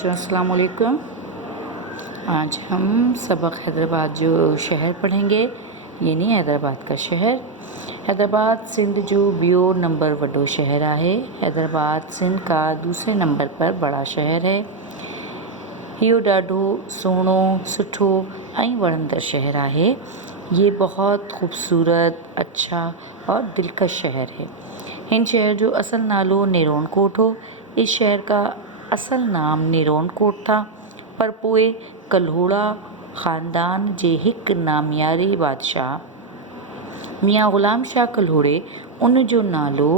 बच्चों अस्सलाम वालेकुम। आज हम सबक हैदराबाद जो शहर पढ़ेंगे, यानी हैदराबाद का शहर। हैदराबाद सिंध जो ॿियो नंबर वॾो शहर आहे। हैदराबाद सिंध का दूसरे नंबर पर बड़ा शहर है। इहो ॾाढो सुहिणो सुठो ऐं वणंदड़ शहर आहे। ये बहुत खूबसूरत, अच्छा और दिलकश शहर है। हिन शहर जो असल नालो नेरोन कोट हो। इस शहर का असल नाम नेरोन कोट था, पर पोइ कल्होड़ा ख़ानदान जे हिकु नामियारे बादशाह मियाँ ग़ुलाम शाह कल्होड़े उन जो नालो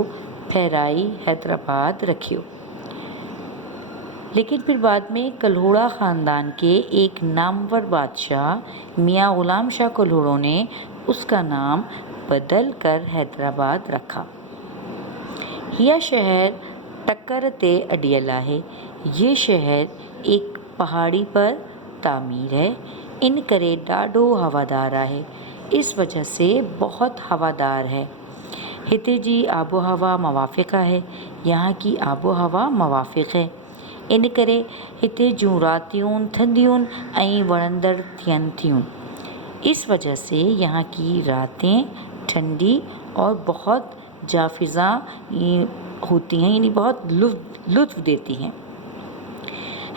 फेराई हैदराबाद रखियो। लेकिन फिर बाद में कल्होड़ा ख़ानदान के एक नामवर बादशाह मियाँ ग़ुलाम शाह कल्होड़ों ने उसका नाम बदल कर हैदराबाद रखा। यह शहर टक्कर ते अडियल है। ये शहर एक पहाड़ी पर तामीर है, इन करे ॾाढो हवादार है। इस वजह से बहुत हवादार है। हिते जी आबो हवा मवाफ़िक़ है। यहाँ की आबो हवा मवाफ़िक़ है। इन करे हिते जूं रातियूं थधियूं ऐं वणंदड़ थियनि थियूं। इस वजह से यहाँ की रातें ठंडी और बहुत जाफिज़ा होती हैं, यानी बहुत लुत्फ़ देती हैं।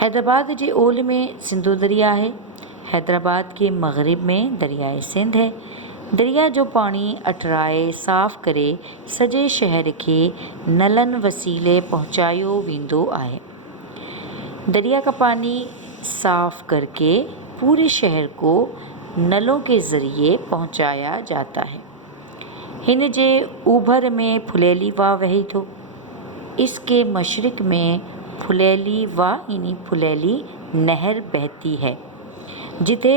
हैदराबाद जे ओल में सिंधु दरिया है। हैदराबाद के मग़रिब में दरियाए सिंध है। दरिया जो पानी अटराए साफ़ करे सॼे शहर के नलन वसीले पहुँचायो वेंदो आहे। दरिया का पानी साफ़ करके पूरे शहर को नलों के ज़रिए पहुँचाया जाता है। हिन जे ऊभर में फुलेली वाह वहे थो। इसके मशरिक़ में फुलेली वाह यानी फुलेली नहर बहती है, जिते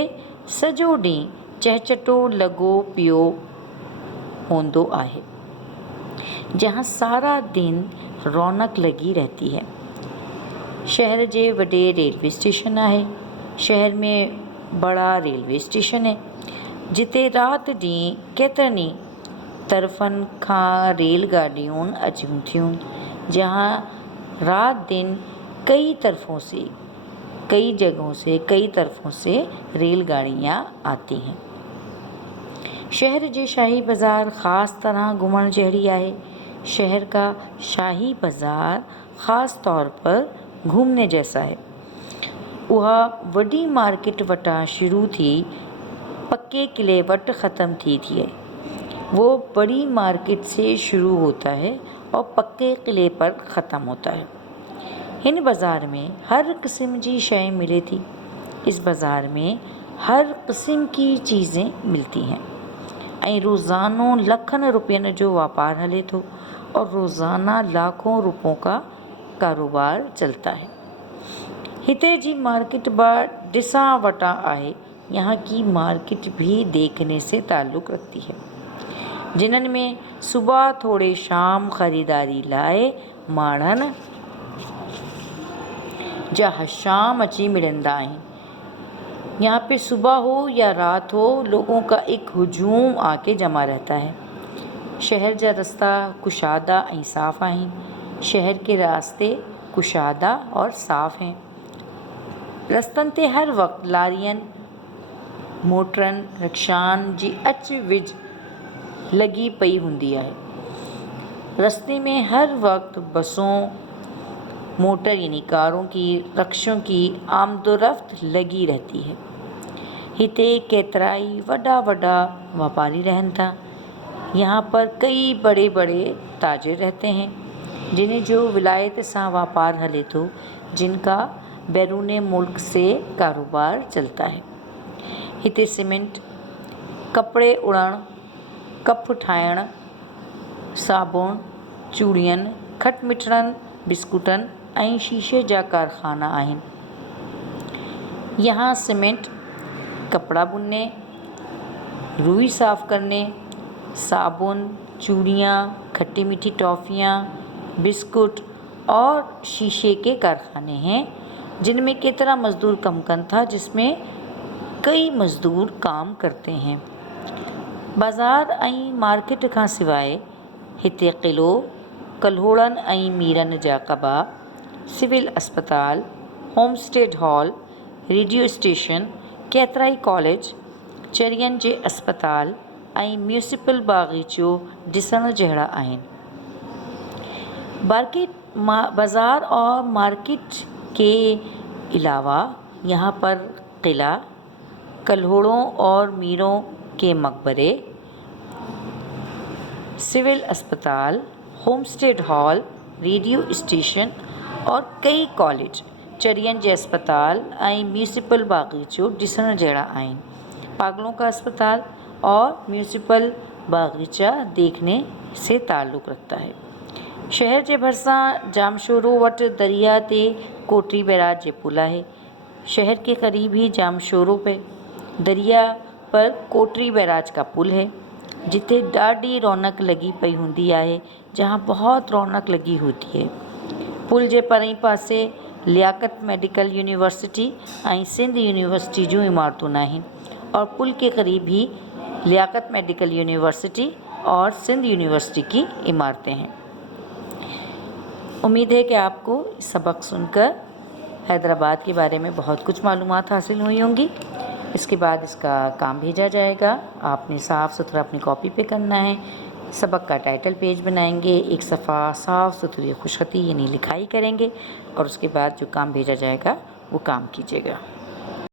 सॼो ॾींहुं चहचटो लॻो पियो हूंदो आहे, जहाँ सारा दिन रौनक लगी रहती है। शहर जे वॾे रेलवे स्टेशन आहे। शहर में बड़ा रेलवे स्टेशन है, जिते राति ॾींहुं केतिरनि तरफ़नि खां रेलगाॾियूं अचनि थियूं, जहाँ रात दिन कई तरफ़ों से रेलगाड़ियाँ आती हैं। शहर जे शाही बाज़ार ख़ास तरह घुमण जहिड़ी आहे। शहर का शाही बाज़ार ख़ास तौर पर घूमने जैसा है। वह वडी मार्केट वटा शुरू थी पक्के किले वट ख़त्म थी है। वो बड़ी मार्केट से शुरू होता है और पक्के किले पर ख़त्म होता है। इन बाज़ार में हर किस्म की शय मिले थी। इस बाज़ार में हर किस्म की चीज़ें मिलती हैं ऐं रोज़ानो लखनि रुपयनि जो वापार हले थो और रोज़ाना लाखों रुपयों का कारोबार चलता है। हिते जी मार्केट ॾिसा वटा आहे। यहाँ की मार्केट भी देखने से ताल्लुक़ रखती है, जिन्हनि में सुबह थोड़े शाम ख़रीदारी लाए माण्हुनि जा शाम अची मिलंदा आहिनि। यहाँ पे सुबह हो या रात हो, लोगों का एक हुजूम आके जमा रहता है। शहर जा रास्ता कुशादा ऐं साफ़ आहिनि। शहर के रास्ते कुशादा और साफ़ हैं। रस्तनि ते हर वक़्तु लारियनि, मोटरनि, रिक्शानि जी अच विझ लगी पई हूंदी आहे। रस्ते में हर वक्त बसों, मोटर यानी कारों की, रिक्शों की आमदोरफ्त लगी रहती है। हिते केतराई वॾा व्यापारी रहन था। यहाँ पर कई बड़े बड़े ताजिर रहते हैं, जिन्हें जो विलायत से व्यापार हले तो, जिनका बैरून मुल्क से कारोबार चलता है। हिते सीमेंट, कपड़े उड़ण, कप ठाहिण, साबुण, चूड़ियन, खटमिठड़न, बिस्कुटन ऐं शीशे जा कारखाना आहिनि। यहाँ सीमेंट कपड़ा बुनने, रुई साफ़ करने, साबुन, चूड़ियाँ, खट्टी मीठी टॉफ़ियाँ, बिस्कुट और शीशे के कारखाने हैं, जिनमें केतरा मज़दूर कम कन था, जिसमें कई मज़दूर काम करते हैं। बाज़ार ऐं मार्केट खां सवाइ हिते क़िलो, कल्होड़नि ऐं मीरनि जा क़बा, सिविल अस्पताल, होमस्टेड हॉल, रेडियो स्टेशन, केतिरा ई कॉलेज, चरियनि जे अस्पताल ऐं म्यूनिसिपल बाग़ीचो ॾिसण जहिड़ा आहिनि। बाज़ार और मार्केट के अलावा यहाँ पर किला, कल्होड़ों और मीरों के मकबरे, सिविल अस्पताल, होमस्टेड हॉल, रेडियो स्टेशन और कई कॉलेज, चरियनि जे अस्पताल ऐं म्यूनिसिपल बाग़ीचो ॾिसण जहिड़ा आहिनि। पागलों का अस्पताल और म्यूनिसिपल बाग़ीचा देखने से ताल्लुक़ रखता है। शहर जे भरिसां जामशोरो वटि दरिया ते कोटरी बैराज जे पुल आहे। शहर के करीब ही जामशोरो पे दरिया पर कोटरी बैराज का पुल है, जिते ॾाढी रौनक लगी पई हूंदी आहे, जहाँ बहुत रौनक लगी होती है। पुल जे परे पासे लियाकत मेडिकल यूनिवर्सिटी ऐं सिंध यूनिवर्सिटी जूं इमारतूं आहिनि और पुल के करीब ही लियाकत मेडिकल यूनिवर्सिटी और सिंध यूनिवर्सिटी की इमारतें हैं। उम्मीद है कि आपको सबक सुनकर हैदराबाद के बारे में बहुत कुछ मालूमात हासिल हुई होंगी। इसके बाद इसका काम भेजा जाएगा। आपने साफ़ सुथरा अपनी कॉपी पे करना है। सबक का टाइटल पेज बनाएंगे, एक सफ़ा साफ़ सुथरी खुशखती यानी लिखाई करेंगे और उसके बाद जो काम भेजा जाएगा वो काम कीजिएगा।